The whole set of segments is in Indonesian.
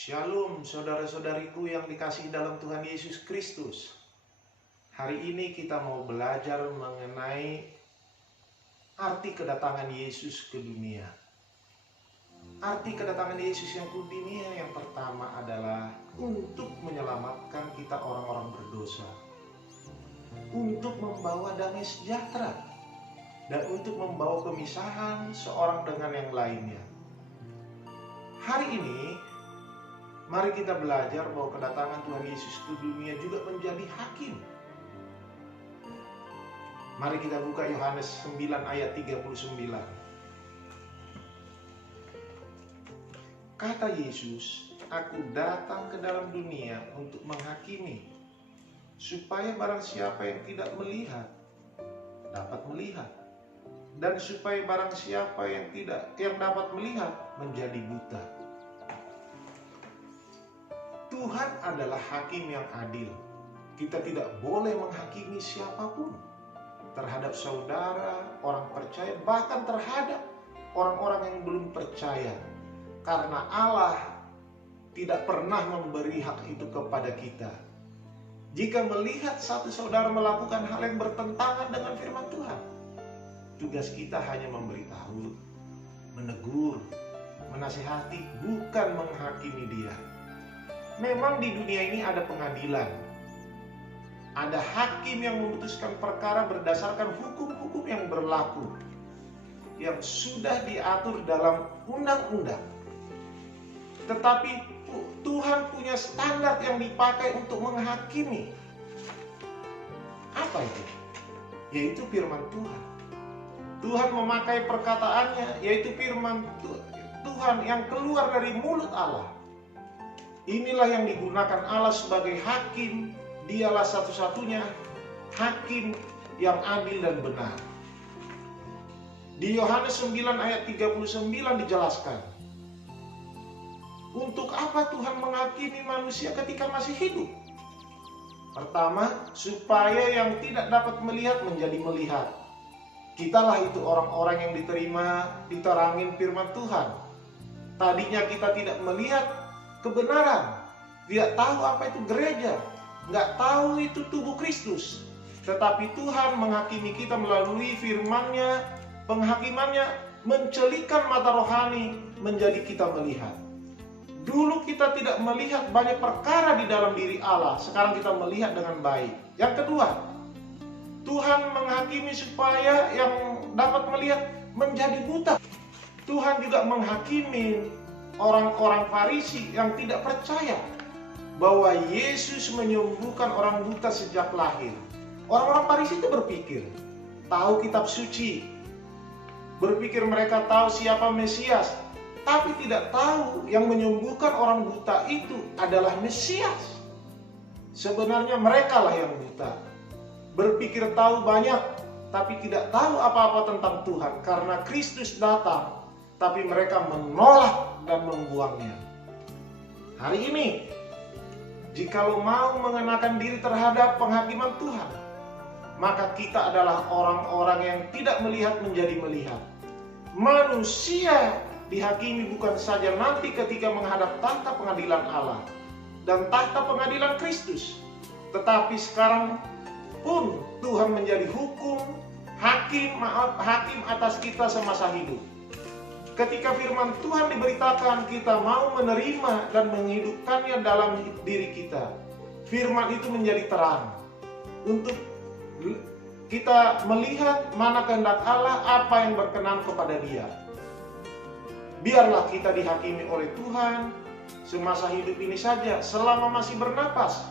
Shalom saudara-saudariku yang dikasihi dalam Tuhan Yesus Kristus. Hari ini kita mau belajar mengenai arti kedatangan Yesus ke dunia. Arti kedatangan Yesus yang ke dunia yang pertama adalah untuk menyelamatkan kita orang-orang berdosa, untuk membawa damai sejahtera, dan untuk membawa pemisahan seorang dengan yang lainnya. Hari ini mari kita belajar bahwa kedatangan Tuhan Yesus ke dunia juga menjadi hakim. Mari kita buka Yohanes 9 ayat 39. Kata Yesus, "Aku datang ke dalam dunia untuk menghakimi, supaya barang siapa yang tidak melihat dapat melihat, dan supaya barang siapa yang dapat melihat menjadi buta." Tuhan adalah hakim yang adil. Kita tidak boleh menghakimi siapapun, terhadap saudara, orang percaya, bahkan terhadap orang-orang yang belum percaya. Karena Allah tidak pernah memberi hak itu kepada kita. Jika melihat satu saudara melakukan hal yang bertentangan dengan firman Tuhan, tugas kita hanya memberitahu, menegur, menasihati, bukan menghakimi dia. Memang di dunia ini ada pengadilan. Ada hakim yang memutuskan perkara berdasarkan hukum-hukum yang berlaku, yang sudah diatur dalam undang-undang. Tetapi Tuhan punya standar yang dipakai untuk menghakimi. Apa itu? Yaitu firman Tuhan. Tuhan memakai perkataannya, yaitu firman Tuhan yang keluar dari mulut Allah. Inilah yang digunakan Allah sebagai hakim. Dialah satu-satunya hakim yang adil dan benar. Di Yohanes 9 ayat 39 dijelaskan, untuk apa Tuhan menghakimi manusia ketika masih hidup? Pertama, supaya yang tidak dapat melihat menjadi melihat. Kitalah itu orang-orang yang diterangin firman Tuhan. Tadinya kita tidak melihat kebenaran, tidak tahu apa itu gereja, nggak tahu itu tubuh Kristus. Tetapi Tuhan menghakimi kita melalui firman-Nya, penghakimannya mencelikan mata rohani menjadi kita melihat. Dulu kita tidak melihat banyak perkara di dalam diri Allah, sekarang kita melihat dengan baik. Yang kedua, Tuhan menghakimi supaya yang dapat melihat menjadi buta. Tuhan juga menghakimi orang-orang Farisi yang tidak percaya bahwa Yesus menyembuhkan orang buta sejak lahir. Orang-orang Farisi itu berpikir tahu kitab suci, berpikir mereka tahu siapa Mesias, tapi tidak tahu yang menyembuhkan orang buta itu adalah Mesias. Sebenarnya mereka lah yang buta. Berpikir tahu banyak, tapi tidak tahu apa-apa tentang Tuhan karena Kristus datang, tapi mereka menolak dan membuangnya. Hari ini, jikalau mau mengenakan diri terhadap penghakiman Tuhan, maka kita adalah orang-orang yang tidak melihat menjadi melihat. Manusia dihakimi bukan saja nanti ketika menghadap tahta pengadilan Allah dan tahta pengadilan Kristus, tetapi sekarang pun Tuhan menjadi hakim atas kita semasa hidup. Ketika firman Tuhan diberitakan, kita mau menerima dan menghidupkannya dalam diri kita. Firman itu menjadi terang untuk kita melihat mana kehendak Allah, apa yang berkenan kepada Dia. Biarlah kita dihakimi oleh Tuhan semasa hidup ini saja. Selama masih bernapas,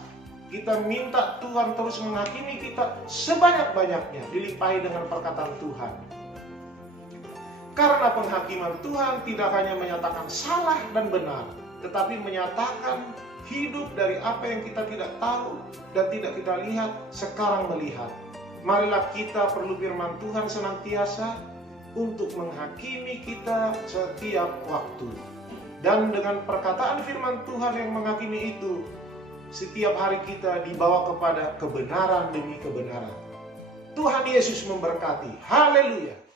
kita minta Tuhan terus menghakimi kita sebanyak-banyaknya, dilimpahi dengan perkataan Tuhan. Karena penghakiman Tuhan tidak hanya menyatakan salah dan benar, tetapi menyatakan hidup dari apa yang kita tidak tahu dan tidak kita lihat, sekarang melihat. Marilah kita perlu firman Tuhan senantiasa untuk menghakimi kita setiap waktu. Dan dengan perkataan firman Tuhan yang menghakimi itu, setiap hari kita dibawa kepada kebenaran demi kebenaran. Tuhan Yesus memberkati. Haleluya.